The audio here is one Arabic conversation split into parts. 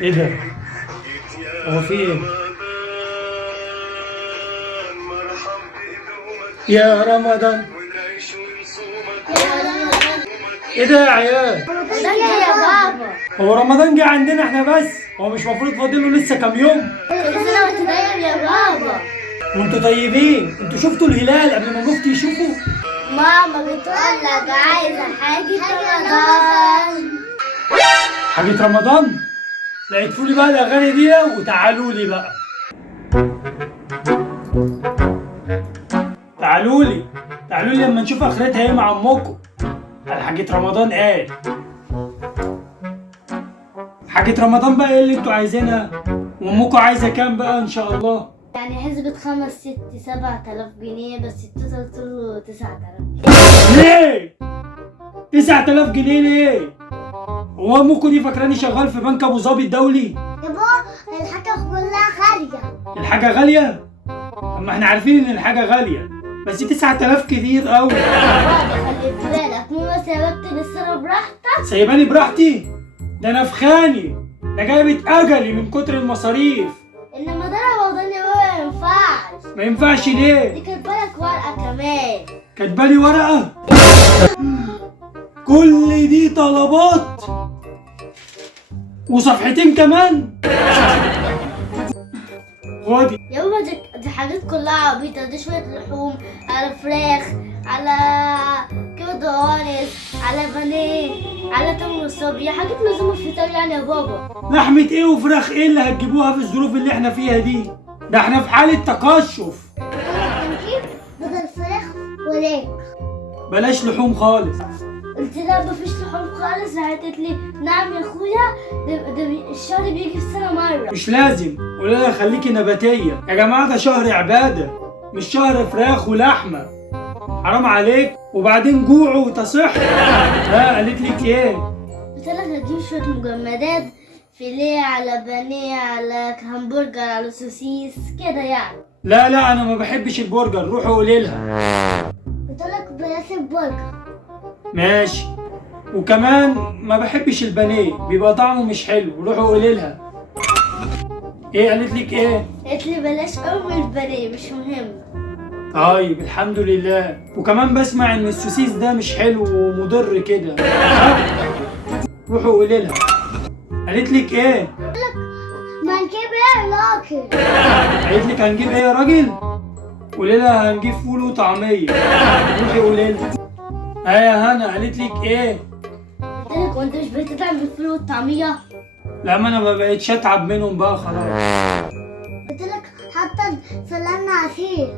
ايه ده؟ هو في ايه؟ يا رمضان ايه ده يا عيال؟ رمضان جه يا بابا. هو رمضان جه عندنا احنا بس؟ هو مش المفروض فاضل له لسه كام يوم؟ كل سنة وانت طيب يا بابا. وانتوا طيبين، انتوا شفتوا الهلال قبل ما المفتي يشوفه؟ ماما بتقول لك عايزة حاجة رمضان. حاجة رمضان؟ لا ادفوا لي بقى الاغاني دي وتعالوا لي بقى. تعالوا لي لما نشوف اخرتها ايه مع امكم. على حاجة رمضان قال. حاجة رمضان بقى ايه اللي انتوا عايزينها؟ وامكم عايزة كام بقى ان شاء الله؟ يعني حسبة 5 6 7,000 جنيه بس التوتال طلعوا 9,000. ليه؟ 9,000 جنيه ليه؟ هو امكم دي فاكراني شغال في بنك ابو ظبي الدولي؟ يا بابا الحاجة كلها غالية. الحاجة غالية؟ طب ما احنا عارفين ان الحاجة غالية، بس 9,000 كتير قوي. بابا خلي بالك ماما سابتني السنة براحتك. سايباني براحتي؟ ده انا فخاني، ده جايبت اجلي من كتر المصاريف. انما ده رمضان يا بابا ما ينفعش. ما ينفعش ليه؟ دي كاتبالك ورقة كمان. كاتبالي ورقة؟ كل دي طلبات وصفحتين كمان؟ خدي. يا بابا دي حاجات كلها عبيطة. دي شوية لحوم على فراخ على كبدة وانس على بانيه على تمر وصبية. حاجات لازم الفطار يعني يا بابا. لحمة ايه وفراخ ايه اللي هتجيبوها في الظروف اللي احنا فيها دي؟ ده احنا في حالة تقشف. نجيب بدل فراخ وراك. بلاش لحوم خالص. قلت لا مفيش لحوم خالص. راحت لي نعم يا اخويا. ده الشهر بيجي في السنة مرة. مش لازم، قولي لها خليكي نباتية. يا جماعة ده شهر عبادة مش شهر فراخ ولحمة، حرام عليك. وبعدين جوع وتصح. ها قالت لك ايه؟ قلت لك هتجيب شوية مجمدات فيليه على بانيه على همبرجر على سوسيس كده يعني. لا انا ما بحبش البرجر، روحي قولي لها. قلت لك بلاش البرجر. ماشي. وكمان ما بحبش البانيه، بيبقى طعمه مش حلو، روحي قولي لها. ايه قالت لك ايه؟ قالت لي بلاش قوي البانيه مش مهم. طيب الحمد لله. وكمان بسمع ان السوسيس ده مش حلو ومضر كده. روحي قولي لها. قالت لك ايه؟ ما نجيب ايه يا راجل؟ قالت لك هنجيب ايه يا راجل؟ قولي لها هنجيب فول وطعميه. روحي قولي لها. يا هنا قالت لك ايه؟ قلت لك وانت مش بتتعب بالفول والطعميه؟ لا ما انا ما بقتش اتعب منهم بقى خلاص. قلت لك حتى سلمنا عصير.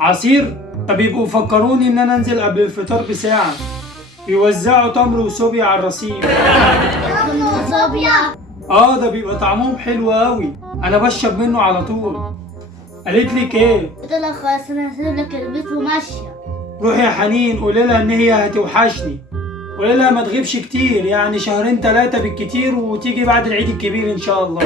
عصير؟ طب يبقوا فكروني ان انا انزل قبل الفطار بساعه. بيوزعوا تمر وصوبيا على الرصيف. تمر وصوبيا؟ ده بيبقى طعمهم حلو قوي، انا بشرب منه على طول. قالت لك ايه؟ قلت لك خلاص انا هسيب لك البيت وماشيه. روحي يا حنين قولي لها ان هي هتوحشني. قولي لها ما تغيبش كتير، يعني 2 3 بالكتير، وتيجي بعد العيد الكبير ان شاء الله.